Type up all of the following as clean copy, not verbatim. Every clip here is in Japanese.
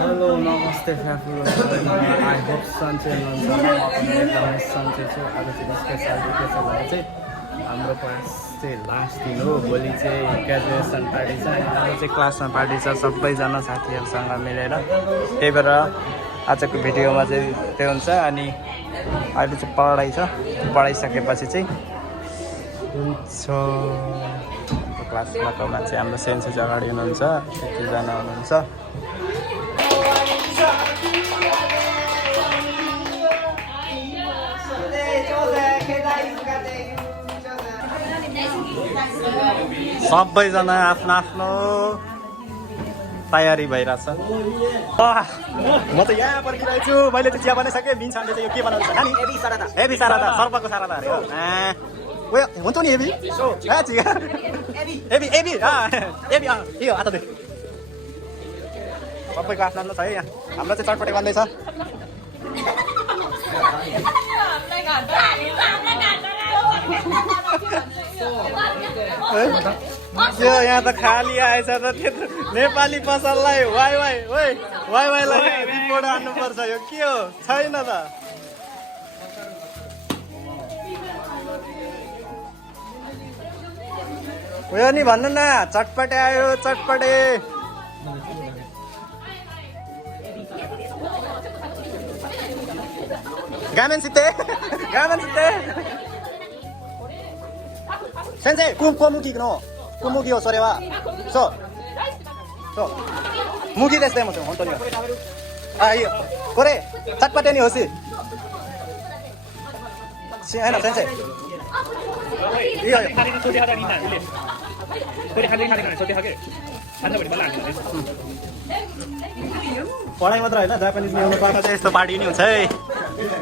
हेलो नमस्ते फ्याफुलो I hope सन्चै हुनुहुन्छ। एकदमै सन्चै छु। आज चाहिँ स्पेसल के छ भने चाहिँ हाम्रो क्लास चाहिँ लास्ट दिन हो। भोलि चाहिँ ग्रेजुएसन पार्टी छ अनि आज चाहिँ क्लासमा पार्टी छ सबैजना साथीहरूसँग मिलेर। त्यही भएर आजको भिडियोमा चाहिँ त्यो हुन्छ। अनि अहिले चाहिँ पढाइ छ, पढाइसकेपछि चाहिँ हुन्छ। क्लासमा मान्छे हाम्रो सेन्सेस अगाडि हुनुहुन्छ, त्यतिजना हुनुहुन्छ। सबैजना आफ्नो आफ्नो तयारी भइरहेछ। म त यहाँ पर्खिरहेको छु। मैले चाहिँ चिया बनाइसकेँ। मिन्सानले चाहिँ यो के बनाउँछ नानी? हेभी सारादा सर्पको सारादा अरे हो। उयो हुन्छ नि हेभी हेभी हेभी हेभी यो हात दे। सबैको आफ्नो आफ्नो छ है। यहाँ हाम्रो चाहिँ चटपटे बन्दैछ। त्यो यहाँ त खाली आएछ त। त्यो नेपाली पसललाई वाइ वाइ वाइ वाइ वाइलाई रिपोर्ट हान्नुपर्छ। यो के हो? छैन त। उयो नि भन्नु न, चटपटे आयो चटपटे। गामेन सिते先生、小麦の小麦をそれはそう麦ですでも本当にあ、いいよ。これチャッパテに欲しい。先生いいよ。पढाइ मात्र होइन, जापानिज ल्याउनु पर्दा चाहिँ यस्तो पार्टी नि हुन्छ है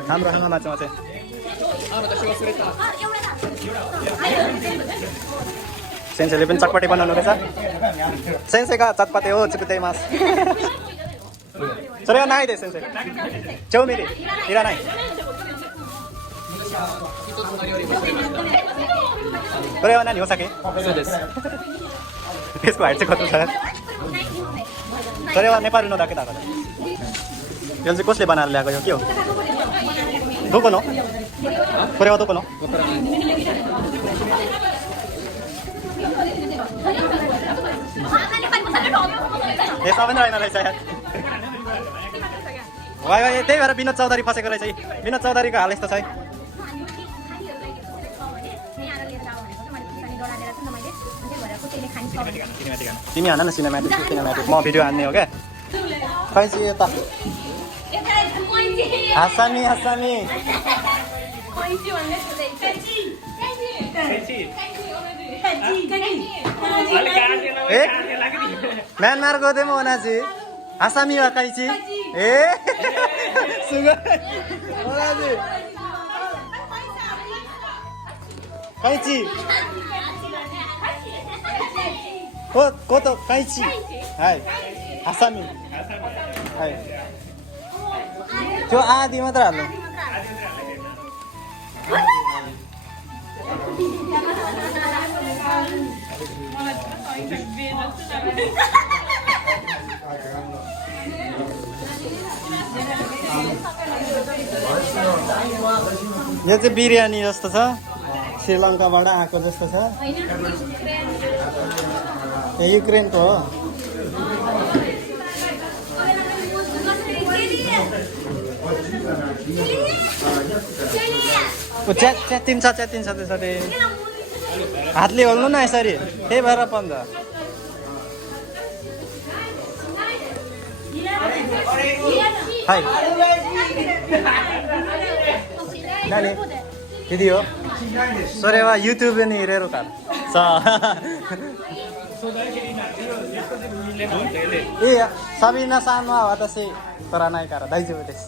हाम्रो खानामा चाहिँ। सेन्सेले पनि चटपटे बनाउनु रहेछ। सेन्सेका चटपटे हो चुकुतै मास।それはないです先生。調味料いらない。これは何？お酒？そうです。त्यसको हाइट चाहिँ कति छ? それはネパールのだけだから。यो चाहिँ कसले बनाएर ल्याएको यो के हो? どこの？これはどこの？ए सबै नै होइन रहेछ यार। वाइ वाइ त्यही भएर विनोद चौधरी फसेको रहेछ। विनोद चौधरीको हाल यस्तो छ है। तिमी हान न सिनेमेटिक म भिडियो हान्ने हो क्या। खै चाहिँ यता हासामी हासामी म्यानमारको दे मोनाजी हासामी वा काइची ए सुगर मोनाजी काइची कोतो काइची हाय हासामी हाय त्यो आदि मात्र हाल्नु। यो चाहिँ बिरयानी जस्तो छ, श्रीलङ्काबाट आएको जस्तो छ। युक्रेनको हो। च्यातिन्छ त्यसरी हातले होल्नु न यसरी, त्यही भएर पन्ध्र। हाई नानी दिदी हो सरे वा युट्युब नि हेरेर का ए सबिना सानो वातासी तरानाइ कार दाइजु देश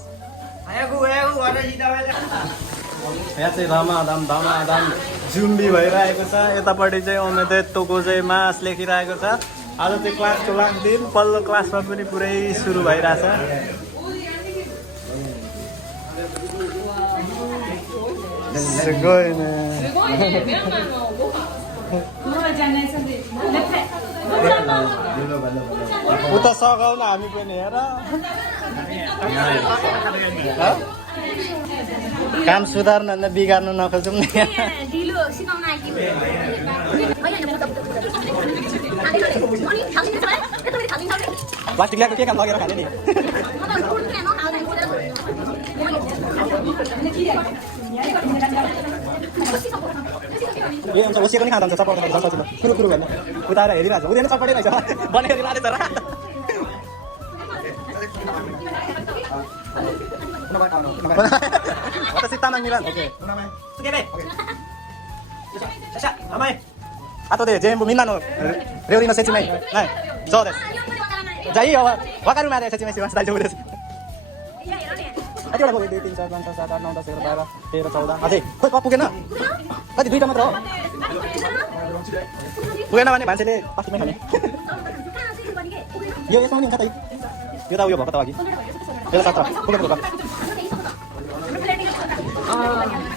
यहाँ चाहिँ धमाधम जुम्बी भइरहेको छ। यतापट्टि चाहिँ ओमेदेत्तोको चाहिँ मास लेखिरहेको छ। आज चाहिँ क्लासको लास्ट दिन, पल्लो क्लासमा पनि पुरै सुरु भइरहेछ। उता सघाउन हामी पनि हेर काम सुधार्न भन्दा बिगार्नु नखोजौँ नि प्लास्टिक ल्याएको के काम लगेर खाने नि ए हुन्छ ओसिएको नि खाँदा हुन्छ चपाउँदा सजिलो कुरु कुरु भन्नु उता आएर हेरिरहेको छ उनीहरू चपाटै रहेछ बनाएर लाँदैछ र私taman milan oke後で全部みんなの料理の説明はいそうですじゃあいいよ分かるまで説明します大丈夫ですTadi orang boleh dating sahabat sahabat nonton sekarang Tera sauda Asik Kok kok pugen na Tadi duit sama terus Pugen na mana mansele pasti main kami Yo ya sama ni kata Yo tahu yo kata lagi Yo satu pugen berapa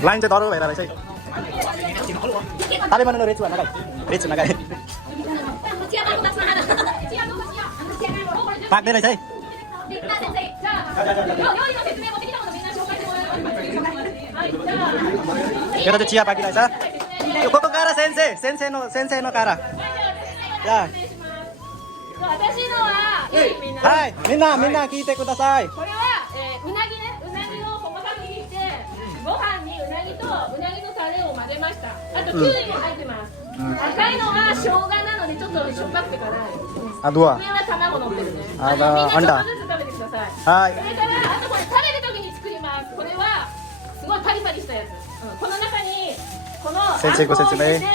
Lain je taruh bayar saya Tadi mana lo recu nagai Pak deh saya Kita tuh siap pagi lah, sa. Koko kara sensei no kara. Ya. Hai, minna kite kudasai. これはうなぎね、うなぎを細かく切ってご飯にうなぎとうなぎのタレを混ぜました。あとキュウリも入ってます。赤いのは生姜なのでちょっとしょっぱくて辛い。あ、どうは。上は卵乗ってるね。あ、みんなちょっあんだとずつ食べてください。はい。それからあとこれ食べる時に作ります。これはすごいパリパリしたやつ。この中にこのあんこを入れて食べる日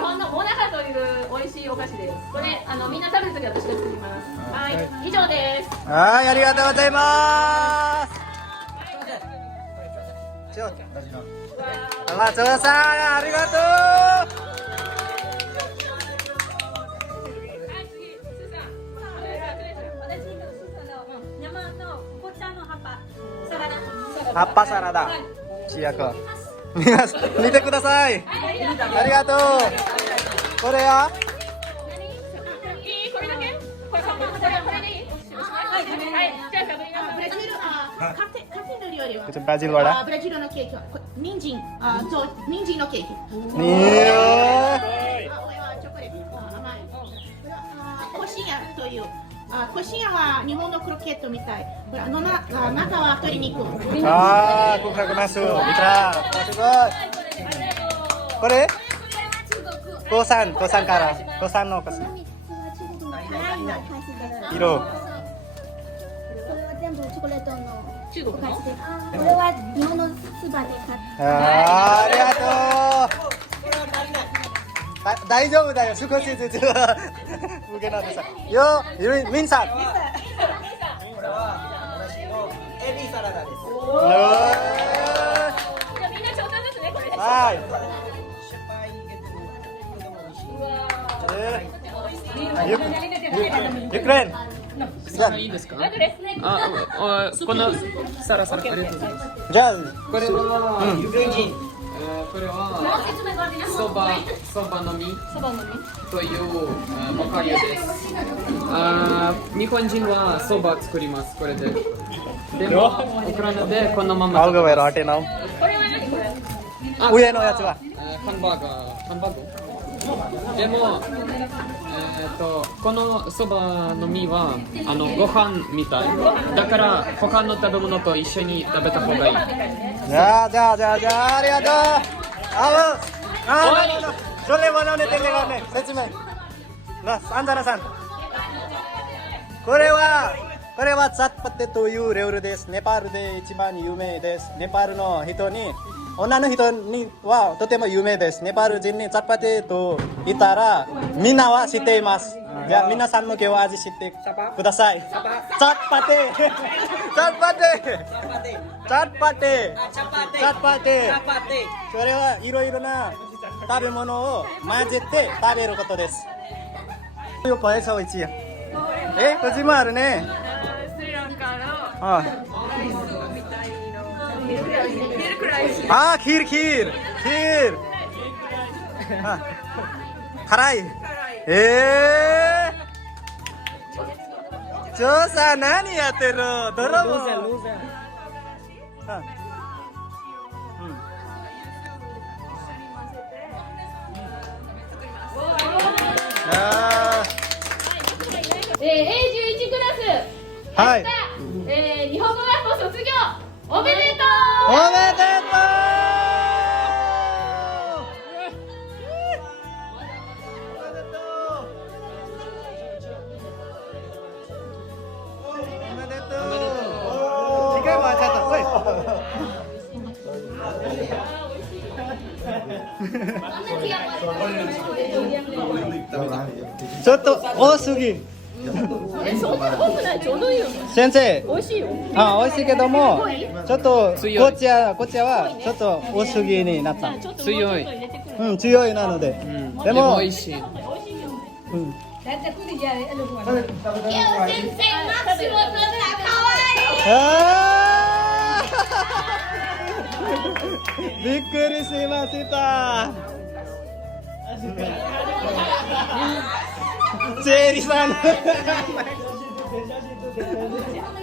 本のモナカという美味しいお菓子です。これみんな食べる時は私が作ります。はい、以上です。はい、ありがとうございます。松尾さん、ありがとう。葉っぱサラダ。主役。皆さん見てください。ありがとう。これは？これだけ？これでいい？はい、じゃあ食べます。ブラジルカフェの料理は Itu Brazil wala? ブラジルのケーキは人参人参のケーキ Niyo. これはチョコレート甘いこれはコシヤというコシヤは日本のクロケットみたいこれ中は鶏肉 Ah, aku pernah masuk. Mitra, masuk. Kore? Kosan kara. Kosan no kosan. Iro. これは全部チョコレートの中国のこれは日本のスーパーで買って Ah, ありがとう。大丈夫だよ。少しずつ。向けなさい。よ、ミンさん。これは私のエビサラダです。じゃあみんなちょっとずつねこれ。はい。ゆくれん。いいですか？このサラサラありがとうございます。じゃあ、これはユクレイ人。これはそばの実というおかゆです。日本人はそば作りますこれで。でもウクライナでこのまま。青がラテナオ。これは何これ？上のやつは。ハンバーグ。でもこのそばの実はご飯みたいだから他の食べ物と一緒に食べた方がいい。じゃあありがとう。それもね説明なアンダナさんこれはチャッパテという料理です。ネパールで一番有名です。ネパールの人に女の人にはとても有名です。ネパール人にチャッパテと言ったらみんなは知っています。じゃあ皆さんも今日は味知ってください。チャッパテそれはいろいろな食べ物を混ぜて食べることです。これそう一や。こっちもあるね。スリランカのああ、キール。辛い。जोसा नानी या तेरो धरो हाँ। A11 クラスはい日本語学校卒業おめでとうおめでとう次回もちゃんとちょっと多すぎそんな多くないちょうどいいよ先生美味しいよあ、美味しいけどもちょっとこっちはちょっと多すぎになったちょっともうちょっと入れてくる強いなのででも美味しい。美味しいよ先生マックスも撮ったかわあーびっくりしましたチェリさん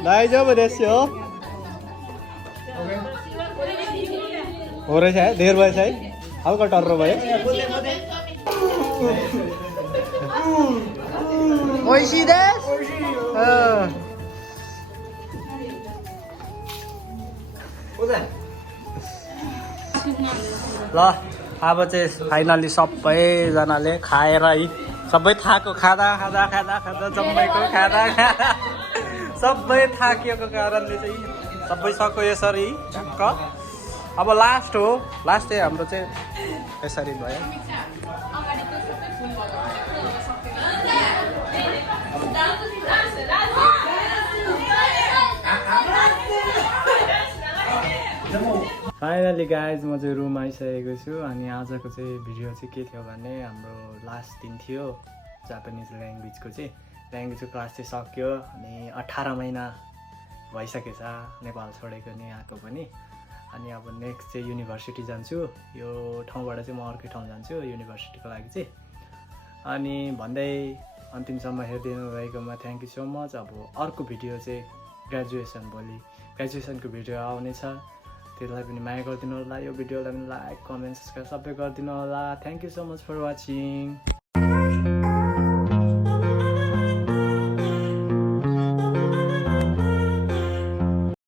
大丈夫ですよओरेछ है धेर भएछ है हल्का टर्रो भयो ओइसी देश ल अब चाहिँ फाइनली सबैजनाले खाएर है सबै थाको खाँदा जम्मैको खाँदा सबै थाकिएको कारणले चाहिँ सबै सक्यो यसरी टक्क अब लास्ट हो लास्ट चाहिँ हाम्रो चाहिँ यसरी भयो फाइनली गाइज म चाहिँ रुम आइसकेको छु अनि आजको चाहिँ भिडियो चाहिँ के थियो भने हाम्रो लास्ट दिन थियो जापानिज ल्याङ्ग्वेजको ल्याङ्ग्वेजको क्लास चाहिँ सक्यो अनि 18 महिना भइसकेछ नेपाल छोडेको नि आएको पनि अनि अब नेक्स्ट चाहिँ युनिभर्सिटी जान्छु यो ठाउँबाट चाहिँ म अर्कै ठाउँ जान्छु युनिभर्सिटीको लागि चाहिँ अनि भन्दै अन्तिमसम्म हेरिदिनु भएकोमा थ्याङ्क यू सो मच अब अर्को भिडियो चाहिँ ग्रेजुएसन भोलि ग्रेजुएसनको भिडियो आउनेछ त्यसलाई पनि माया गरिदिनु होला यो भिडियोलाई पनि लाइक कमेन्ट सब्सक्राइब सबै गरिदिनु होला thank you so much for watching